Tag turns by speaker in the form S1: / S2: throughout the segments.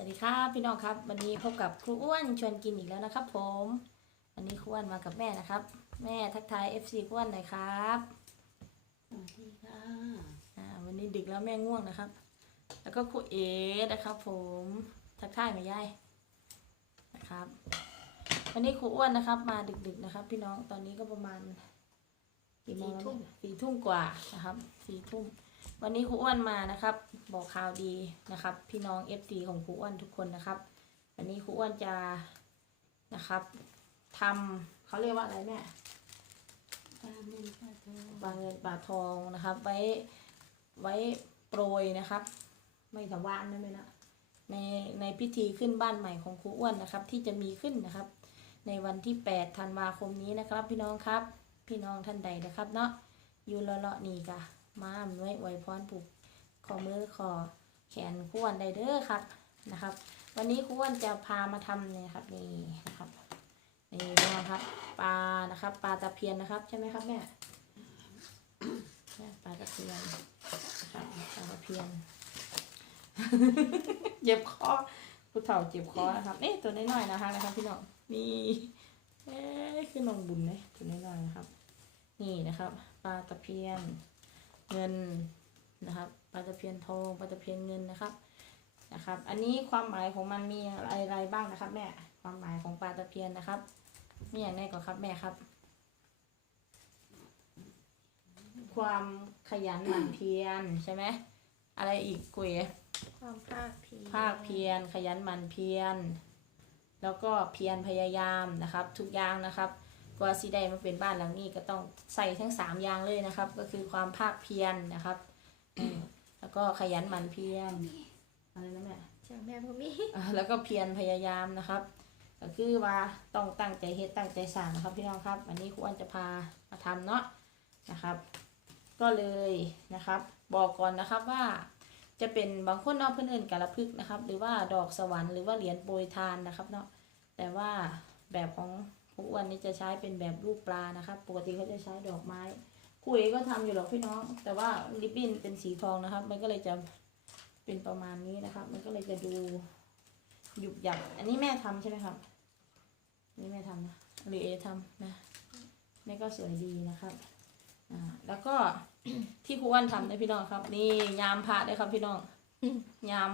S1: สวัสดีครับพี่น้องครับ วันนี้พบกับครูอ้วนชวนกินอีกแล้วนะครับ ผม วันนี้ครูอ้วนมากับแม่นะครับ แม่ทักทาย FC ครูอ้วนหน่อยครับ
S2: สวัสดีค่ะ
S1: อ่าวันนี้ดึกแล้วแม่ง่วงนะครับ แล้วก็ครูเอ๋นะครับ ผมทักทายแม่ยายนะครับ วันนี้ครูอ้วนนะครับ มาดึกๆนะครับ พี่น้องตอนนี้ก็ประมาณกี่โมงแล้วเนี่ยสี่ทุ่มกว่านะครับสี่ทุ่ม วันนี้ครูอ้วนมานะครับ บอกข่าวดีนะครับ พี่น้อง FC ของครูอ้วนทุกคนนะครับ วันนี้ครูอ้วนจะนะครับทำเขาเรียกว่าอะไรแม่
S2: ปลาเงินปลาทอง
S1: วางเงินป่าทองนะครับ ไว้ไว้โปรยนะครับ ไม่ถาวรนะไม่นะในในพิธีขึ้นบ้านใหม่ของครูอ้วนนะครับ ที่จะมีขึ้นนะครับ ในวันที่ 8 ธันวาคมนี้นะครับ พี่น้องครับ พี่น้องท่านใดนะครับ เนาะอยู่เลาะๆนี่กะ มาอำนวยอวยพรผูกขอมือขอแขนครูอ้วนไดเด้อครับนะครับ วันนี้ครูอ้วนจะพามาทำเนี่ยครับนี่นะครับนี่นะครับปลานะครับปลาตะเพียนนะครับใช่ไหมครับแม่เนี่ยปลาตะเพียนนะครับปลาตะเพียนเจ็บคอผู้เฒ่าเจ็บคอนะครับนี่ตัวน้อยๆนะคะนะครับพี่น้องนี่เอ๊คือน้องบุญเลยตัวน้อยๆนะครับ นี่นะครับ ปลาตะเพียน เงินนะครับปลาตะเพียนทองปลาตะเพียนเงินนะครับนะครับ อันนี้ความหมายของมันมีอะไรบ้างนะครับแม่ความหมายของปลาตะเพียนนะครับมีอย่างแน่ก่อนครับแม่ครับ ความขยันหมั่นเพียรใช่ไหมอะไรอีกกุย
S3: ความภาคเพียร
S1: ภาคเพียรขยันหมั่นเพียรแล้วก็เพียรพยายามนะครับ ทุกอย่างนะครับ กว่าสิได้มาเป็นบ้านหลังนี้ก็ต้องใส่ทั้งสามอย่างเลยนะครับ ก็คือความภาคเพียรนะครับอืมแล้วก็ขยันหมั่นเพียรอะไรนะแม่
S3: จากแม่พ่อมี
S1: อ่าแล้วก็เพียรพยายามนะครับ ก็คือว่าต้องตั้งใจเฮ็ดตั้งใจสั่งนะครับพี่น้องครับวันนี้ครูอ้วนจะพามาทำเนาะนะครับ ก็เลยนะครับ บอกก่อนนะครับว่าจะเป็นบางคนเอาเพื่อนเอื่นกระพึกนะครับ หรือว่าดอกสวรรค์หรือว่าเหรียญโปรยทานนะครับเนาะแต่ว่าแบบของ ครูอ้วนนี่จะใช้เป็นแบบรูปปลานะครับปกติเขาจะใช้ดอกไม้ คุยก็ทำอยู่หรอกพี่น้อง แต่ว่าริบบิ้นเป็นสีทองนะครับ มันก็เลยจะเป็นประมาณนี้นะครับมันก็เลยจะดูหยุบหยับอันนี้แม่ทำใช่ไหมครับ นี่แม่ทำนะหรือเอทำนะแม่ก็สวยดีนะครับอ่าแล้วก็ที่ครูอ้วนทำนะพี่น้องครับ นี่ยามพระเลยครับพี่น้องยาม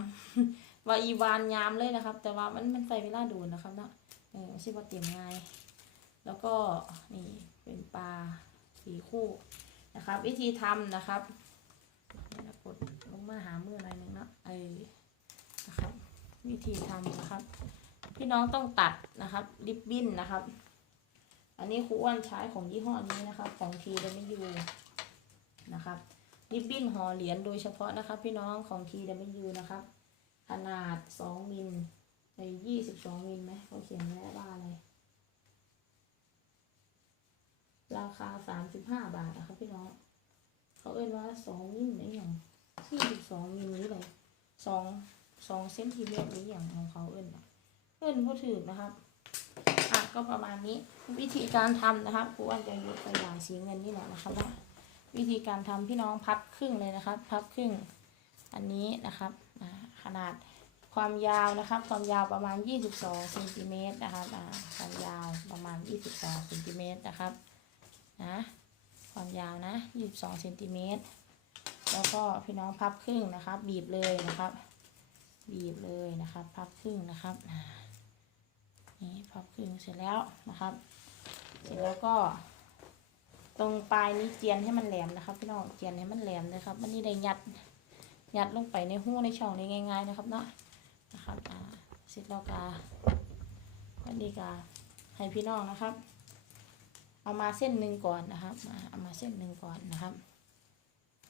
S1: ว่าอีวานยามเลยนะครับ แต่ว่ามันมันใส่เวลาดูนะครับเนาะเออใช่ว่าเตรียมง่าย แล้วก็นี่เป็นปลาสีคู่นะครับ วิธีทำนะครับกดลงมาหามือหน่อยหนึงเนาะไอ้นะครับ วิธีทำนะครับ พี่น้องต้องตัดนะครับริบบิ้นนะครับ อันนี้ครูอ้วนใช้ของยี่ห้อนี้นะครับ ของทีเดมิยูนะครับริบบิ้นห่อเหรียญโดยเฉพาะนะครับ พี่น้องของ TW นะครับ ขนาด2มิลใน22มิลไหมเขาเขียนไว้ว่าอะไร ราคา35บห้าบาทนะครับพี่น้องเขาเอ่นว่า2มิลไอ้อย่าง22มิลหรืออะไร2 2เซนติเมตรหรือย่างของเขาเอ่นน่ะเอ่นพูดถึงนะครับอะก็ประมาณนี้วิธีการทำนะครับครูอ้วนจะยกตัวอย่างสีเงินนี่แหละนะครับว่าวิธีการทำพี่น้องพับครึ่งเลยนะครับ พับครึ่งอันนี้นะครับขนาดความยาวนะครับ ความยาวประมาณ 22เซนติเมตรนะครับความยาวประมาณ 22เซนติเมตรนะครับ นะ ความยาวนะ22เซนติเมตรแล้วก็พี่น้องพับครึ่งนะครับ บีบเลยนะครับ บีบเลยนะครับ พับครึ่งนะครับนี่พับครึ่งเสร็จแล้วนะครับ เสร็จแล้วก็ ตรงปลายนี้เจียนให้มันแหลมนะครับ พี่น้องเจียนให้มันแหลมนะครับวันนี้ได้ยัดยัดลงไปในหูในช่องนี้ง่าย ๆนะครับเนาะนะครับอ่าเสร็จแล้วก็วันนี้ก็ให้พี่น้องนะครับ เอามาเส้นหนึ่งก่อนนะครับ มาเอามาเส้นหนึ่งก่อนนะครับ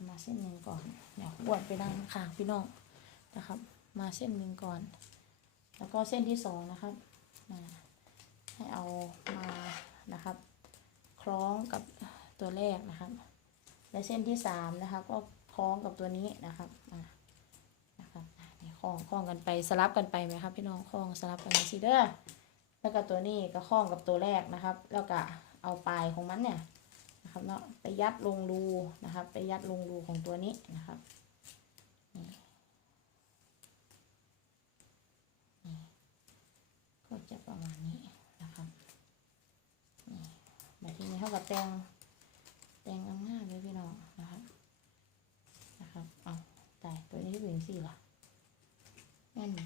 S1: มาเส้นหนึ่งก่อนเดี๋ยวอ้วนไปนั่งข้างพี่น้องนะครับ มาเส้นหนึ่งก่อน แล้วก็เส้นที่สองนะครับมาให้เอามานะครับ คล้องกับตัวแรกนะครับ และเส้นที่สามนะครับก็คล้องกับตัวนี้นะครับอ่านะครับนี่คล้องคล้องกันไปสลับกันไปไหมครับ พี่น้องคล้องสลับกันไปสิเด้อแล้วก็ตัวนี้ก็คล้องกับตัวแรกนะครับ แล้วก็ เอาปลายของมันเนี่ยนะครับเนาะไปยัดลงรูนะครับ ไปยัดลงรูของตัวนี้นะครับนี่จะประมาณนี้นะครับนี่แบบที่นี้เท่ากับแต่งแต่งงามๆเลยพี่น้องนะครับนะครับเอาแต่ตัวนี้เป็นสี่ล่ะแม่นบ่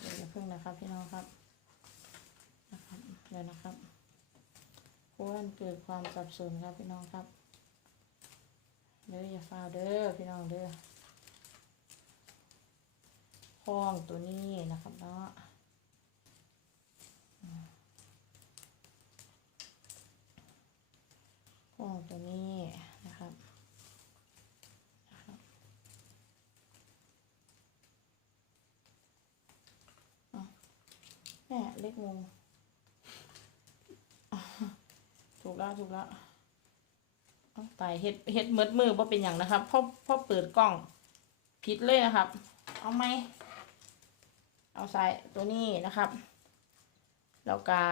S1: เดี๋ยวอย่าเพิ่งนะครับพี่น้องครับนะครับเดี๋ยวนะครับ เกิดความสับสนครับพี่น้องครับเด้ออย่าฟาวเด้อพี่น้องเด้อห้องตัวนี้นะครับเนาะอืมห้องตัวนี้นะครับนะครับอ้าวแม่เล็กงง ถูกแล้วถูกแล้วตายเฮ็ดเฮ็ดมืดมือว่าเป็นอย่างนะครับพอพอเปิดกล้องผิดเลยนะครับ เอาไหมเอาใส่ตัวนี้นะครับแล้วกา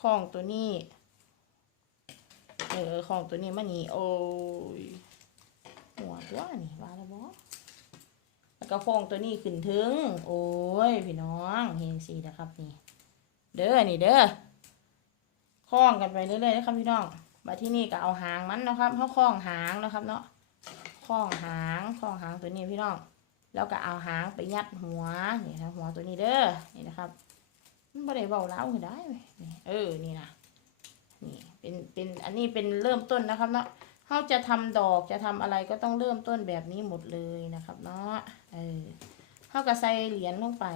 S1: ข้องตัวนี้เออข้องตัวนี้มันนี่โอ้ยหัวตัวนี่ว่าแล้วบ่แล้วก็ข้องตัวนี้ขึ้นถึง โอ้ยพี่น้องเห็นสินะครับนี่ เด้อนี่เด้อ คล้องกันไปเรื่อยๆนะครับพี่น้องมาที่นี่ก็เอาหางมันนะครับเขาคล้องหางนะครับเนาะคล้องหางคล้องหางตัวนี้พี่น้อง แล้วก็เอาหางไปยัดหัวนี่นะหัวตัวนี้เด้อนี่นะครับมันบ่ได้เบาเล้าคือได้เว้ยนี่เออนี่นะนี่เป็นเป็นอันนี้เป็นเริ่มต้นนะครับเนาะเขาจะทำดอกจะทำอะไรก็ต้องเริ่มต้นแบบนี้หมดเลยนะครับเนาะเออเขาก็ใส่เหรียญลงไป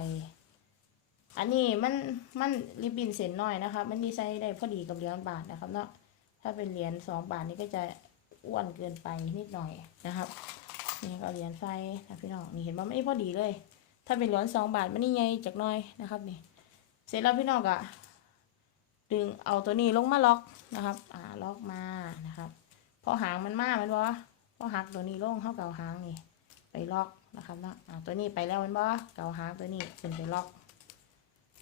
S1: อันนี้มันมันริบบินเส้นน้อยนะครับมันดีไซน์ได้พอดีกับเหรียญบาทนะครับเนาะถ้าเป็นเหรียญสองบาทนี่ก็จะอ้วนเกินไปนิดหน่อยนะครับ นี่ก็เหรียญไฟนะพี่น้องนี่เห็นว่าไม่พอดีเลย ถ้าเป็นเหรียญสองบาทมันนี่ไงจากน้อยนะครับนี่ เสร็จแล้วพี่น้องก็ดึงเอาตัวนี้ลงมาล็อกนะครับ อ่าล็อกมานะครับ พอหางมันมามันบ่พอหักตัวนี้ลงเข้าเก่าหางนี่ ไปล็อกนะครับเนาะอ่าตัวนี้ไปแล้วมันบ่เก่าหางตัวนี้ขึ้นไปล็อก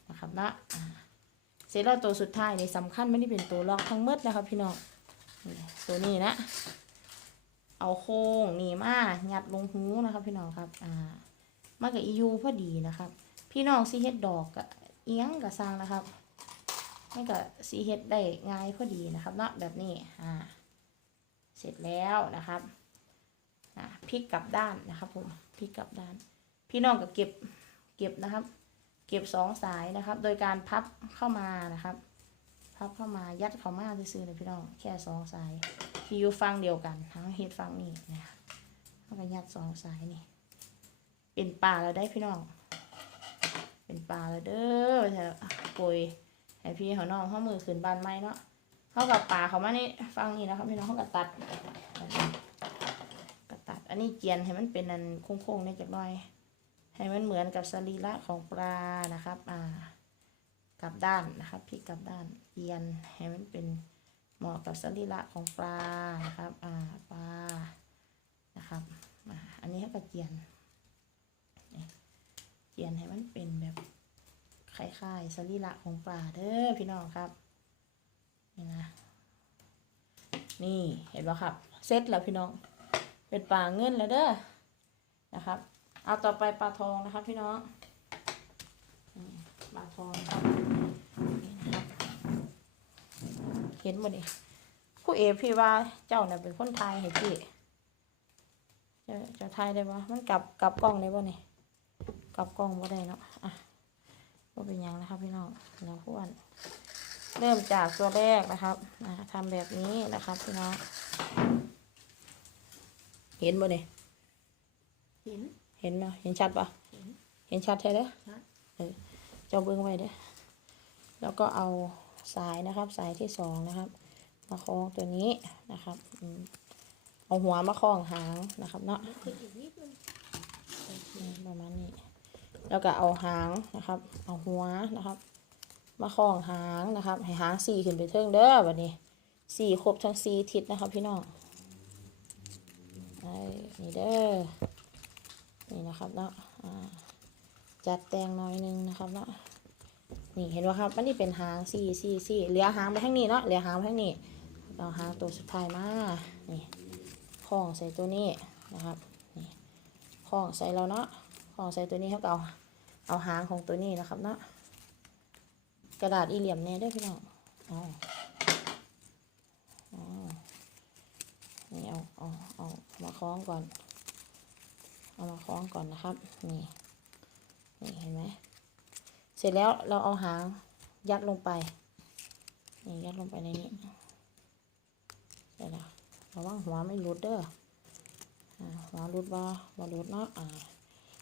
S1: นะครับเนาะเสร็จแล้วตัวสุดท้ายนี่สำคัญไม่ได้เป็นตัวล็อกทั้งหมดนะครับพี่น้องตัวนี้นะ เอาโค้งนี่มายัดลงหูนะครับ พี่น้องครับอ่ามากับอียูพอดีนะครับ พี่น้องสีเฮ็ดดอกกับเอียงกับสร้างนะครับไม่กับสีเฮ็ดได้ง่ายพอดีนะครับเนาะแบบนี้อ่าเสร็จแล้วนะครับอ่าพลิกกลับด้านนะครับผมพลิกกลับด้าน พี่น้องก็เก็บเก็บนะครับ ก็บสองสายนะครับ โดยการพับเข้ามานะครับ พับเข้ามายัดเข้ามาซื่อๆเลยพี่น้องแค่สองสายที่อยู่ฟังเดียวกันทั้งเฮดฟังนี่นะครับแล้วก็ยัดสองสายนี่เป็นปลาแล้วได้พี่น้อง เป็นปลาแล้วเด้อไปแถวปุยให้พี่เขาน้องเขามือขึ้นบานไม้เนาะเขากับปลาเขามานี่ฟังนี่นะครับพี่น้องเขากับตัดกับตัด อันนี้เจียนให้มันเป็นอันโค้งๆเนี่ยจักหน่อย ให้มันเหมือนกับสรีระของปลานะครับ อ่ากลับด้านนะครับพลิกกลับด้านเอียนให้มันเป็นเหมาะกับสรีระของปลานะครับ อ่าปลานะครับอ่าอันนี้ให้กระเจียนเจียนให้มันเป็นแบบคล้ายๆสรีระของปลาเด้อพี่น้องครับนี่นะนี่เห็นปะครับเสร็จแล้วพี่น้องเป็นปลาเงินแล้วเด้อนะครับ เอาต่อไปปลาทองนะครับพี่น้องปลาทองครับนี่นะครับเห็นหมดนี่ผู้เอพี่ว่าเจ้าเนี่ยเป็นคนไทยให้พี่จะจะไทยได้ปะมันกลับกลับกล้องได้ปะนี่กลับกล้องบ่ได้เนาะอะก็เป็นยังนะครับพี่น้องเราพวนเริ่มจากตัวแรกนะครับอะทำแบบนี้นะครับพี่น้องเห็นบ่นี่
S2: เห็น
S1: เห็นไหมเห็นชัดปะ
S2: เห็น
S1: เห็นชัดใช่ไหม
S2: ชัด
S1: เออเจ้าเบิ้งไว้เด้อแล้วก็เอาสายนะครับ สายที่สองนะครับ มาคล้องตัวนี้นะครับอืมเอาหัวมาคล้องหางนะครับเนาะ
S2: แล้วคืออีกนิดนึง
S1: อืมประมาณนี้ แล้วก็เอาหางนะครับ เอาหัวนะครับ มาคล้องหางนะครับ ให้หางสี่ขึ้นไปเทิงเด้อวันนี้สี่ครบทั้งสี่ทิศนะครับพี่น้องไอ้นี่เด้อ นี่นะครับเนาะจัดแต่งน้อยนึงนะครับเนาะนี่เห็นว่าครับมันนี่เป็นหางสี่สี่สี่เหลือหางไปทางนี้เนาะเหลือหางไปทางนี้เอาหางตัวสุดท้ายมานี่คล้องใส่ตัวนี้นะครับนี่คล้องใส่แล้วเนาะคล้องใส่ตัวนี้เขาเอาเอาหางของตัวนี้นะครับเนาะกระดาษอีเหลี่ยมเนี่ยด้วยพี่น้องอาเอนี่เอาเอาเอามาคล้องก่อน เอามาคล้องก่อนนะครับ นี่นี่เห็นไหมเสร็จแล้วเราเอาหางยัดลงไปนี่ยัดลงไปในนี้เสร็จแล้วระวังหัวไม่หลุดเด้อหัวหลุดบ่บ่หลุดเนาะอ่า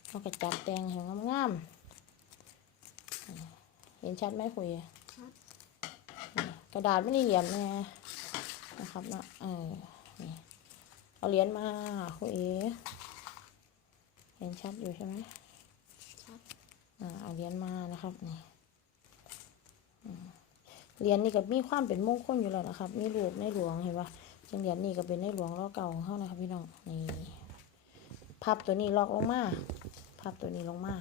S1: เราก็จัดแต่งให้งามๆอ่าเห็นชัดไหมคุยกระดาษไม่ได้เหลี่ยมแน่นะครับนะเออเอาเหรียญมาคุยเอ เห็นชัดอยู่ใช่ไหม
S2: ชัด
S1: อ่าเอาเหรียญมานะครับนี่อืมเหรียญนี่ก็มีความเป็นมงคลอยู่แล้วนะครับ มีรูปในหลวงเห็นปะจังเหรียญนี่ก็เป็นในหลวงล้อเก่าของเขานะครับ พี่น้องนี่พับตัวนี้ล็อกลงมาพับตัวนี้ลงมา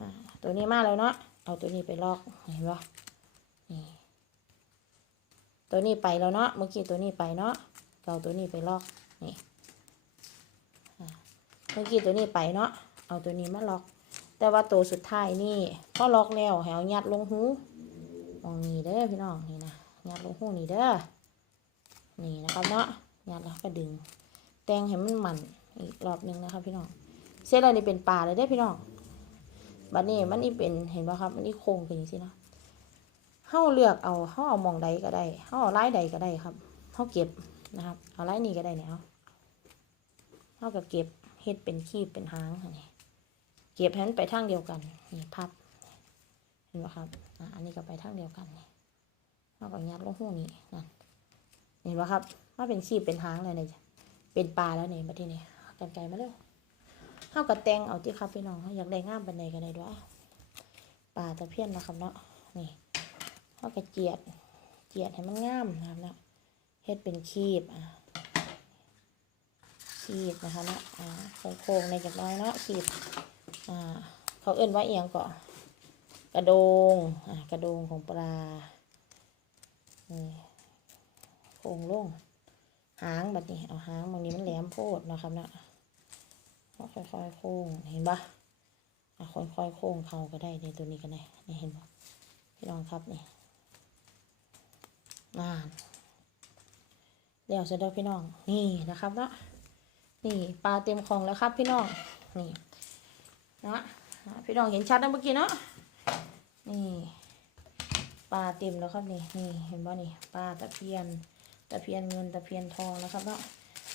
S1: อ่าตัวนี้มาแล้วเนาะเอาตัวนี้ไปล็อกเห็นปะนี่ตัวนี้ไปแล้วเนาะเมื่อกี้ตัวนี้ไปเนาะก็เอาตัวนี้ไปล็อกนี่อ่าเมื่อกี้ตัวนี้ไปเนาะเอาตัวนี้มาล็อก แต่ว่าตัวสุดท้ายนี่พอล็อกแล้วให้เอายัดลงหูมองนี่เด้อพี่น้องนี่นะยัดลงหูนี่เด้อนี่นะครับเนาะยัดแล้วก็ดึง แตงให้มันมันอีกรอบหนึงนะครับพี่น้องเสร็จแล้วนี่เป็นปลาเลยเด้อพี่น้องบัดนี้มันนี่เป็นเห็นป่ะครับมันนี่โค้งขึ้นอย่างนี้เนะเฮาเลือกเอาเฮาเอามองใดก็ได้เฮาเอาลายใดก็ได้ครับเฮาเก็บนะครับ เอาลายนี้ก็ได้เนี่ยเอาเฮาก็เก็บ เฮ็ดเป็นคีบเป็นหางอันนี้เก็บให้มันไปทางเดียวกันนี่พับเห็นไหมครับอะอันนี้ก็ไปทางเดียวกันนี่เราก็ยัดลงหูนี่นั่นเห็นไหมครับว่าเป็นชีพเป็นหางเลยเนี่ยเป็นปลาแล้วเนี่ยมาที่นี่กันไกลมาเร็วเข้ากับแตงเอาที่ครับพี่น้องอยากได้งามบันไดกันได้ด้วยปลาตะเพียนนะครับเนาะนี่เข้ากับเจียดเจียดให้มันงามนะครับเนาะเฮ็ดเป็นคีบอะ คีบนะคะเนาะอ่าโค้งๆในจักน้อยเนาะคีบอ่าเขาเอื้นว่าเอียงก่อนกระโดงอ่ากระโดงของปลานี่โค้งลงหางแบบนี้เอาหางบางนี้มันแหลมโพดนะครับเนาะค่อยๆโค้งเห็นปะอะค่อยๆโค้งเขาก็ได้ในตัวนี้ก็ได้นี่เห็นปะพี่น้องครับนี่นานเดี๋ยวเสร็จแล้วพี่น้องนี่นะครับเนาะ นี่ปลาเต็มคลองแล้วครับพี่น้อง นี่เนาะอะพี่น้องเห็นชัดนะเมื่อกี้เนาะ นี่ปลาเต็มแล้วครับนี่ นี่เห็นบ่นี่ปลาตะเพียน ตะเพียนเงินตะเพียนทองนะครับเนาะ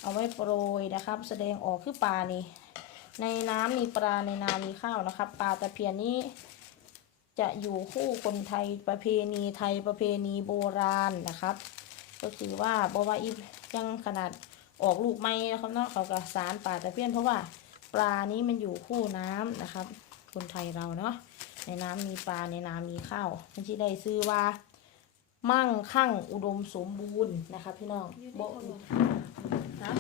S1: เอาไว้โปรยนะครับ แสดงออกคือปลานี่ ในน้ำมีปลาในนามีข้าวนะครับ ปลาตะเพียนนี้จะอยู่คู่คนไทยประเพณีไทยประเพณีโบราณนะครับ ก็คือว่าบว่าอียังขนาด ออกลูกไม่นะครับเนาะเขาก็สารปลาตะเพียนเพราะว่าปลานี้มันอยู่คู่น้ำนะครับ คนไทยเราเนาะในน้ำมีปลาในน้ำมีข้าวมันที่ได้ซื้อว่า มั่งคั่งอุดมสมบูรณ์นะครับพี่น้อง
S2: อยู่ใน
S1: โบ
S2: กระบวน
S1: นะ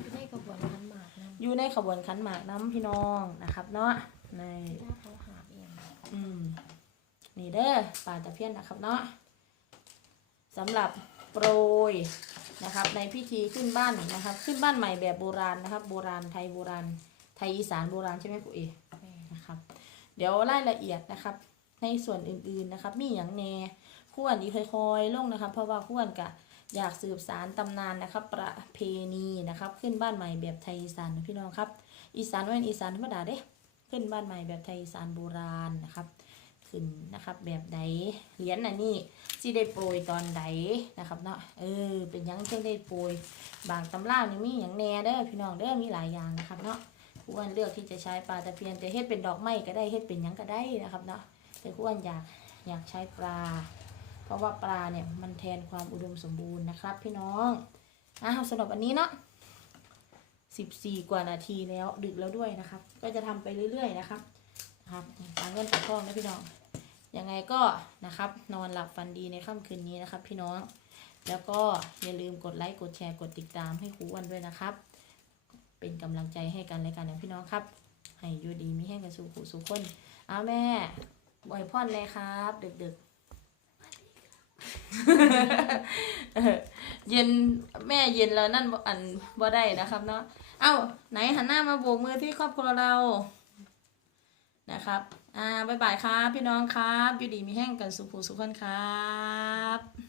S2: อยู่ในกระบวนการหมากนะ
S1: อยู่ในขบวนขันหมากน้ำพี่น้องนะครับเนาะใน
S2: ถ้าเขาหาเอง
S1: อืมนี่เด้อปลาตะเพียนนะครับเนาะสำหรับโปรย นะครับ ในพิธีขึ้นบ้านนะครับ ขึ้นบ้านใหม่แบบโบราณนะครับ โบราณไทยโบราณ ไทยอีสานโบราณใช่ไหมครูเอนะครับ เดี๋ยวรายละเอียดนะครับ ในส่วนอื่นๆนะครับ มีอย่างแน่ควรอีค่อยๆลงนะครับ เพราะว่าควรกะอยากสืบสารตำนานนะครับ ประเพณีนะครับ ขึ้นบ้านใหม่แบบไทยอีสานพี่น้องครับ อีสานว่าเป็นอีสานธรรมดาเด้ ขึ้นบ้านใหม่แบบไทยอีสานโบราณนะครับ ขึ้นนะครับ แบบใดเหรียญน่ะนี่สิได้โปรยตอนใดนะครับเนาะเออ เป็นยังเช่ได้โปรยบางตำรานี่มีอย่างแน่เด้อพี่น้องเด้อมีหลายอย่างนะครับเนาะผู้อ้วนเลือกที่จะใช้ปลาตะเพียนแต่เฮ็ดเป็นดอกไม้ก็ได้เฮ็ดเป็นยังก็ได้นะครับเนาะแต่ผู้อ้วนอยากอยากใช้ปลา เพราะว่าปลาเนี่ยมันแทนความอุดมสมบูรณ์นะครับ พี่น้องอ้าวสำหรับวันนี้เนาะสิบสี่กว่านาทีแล้วดึกแล้วด้วยนะครับ ก็จะทำไปเรื่อย ๆ นะครับนะครับตามเงินตัดทองนะพี่น้อง ยังไงก็นะครับ นอนหลับฝันดีในค่ำคืนนี้นะครับ พี่น้อง แล้วก็อย่าลืมกดไลค์กดแชร์กดติดตามให้ครูอ้วนด้วยนะครับ เป็นกำลังใจให้กันและกันนะพี่น้องครับ ให้ยูดีมีให้กันสู่ผู้สู่คนเอาแม่บ่อยพ่อนเลยครับดึกๆเออเย็นแม่เย็นแล้วนั่นอันบ่ได้นะครับเนาะ เอ้า ไหนหันหน้ามาโบกมือที่ครอบครัวเรานะครับ อ่าบ๊ายบายครับ พี่น้องครับ อยู่ดีมีแห้งกันสุขสุขคนครับ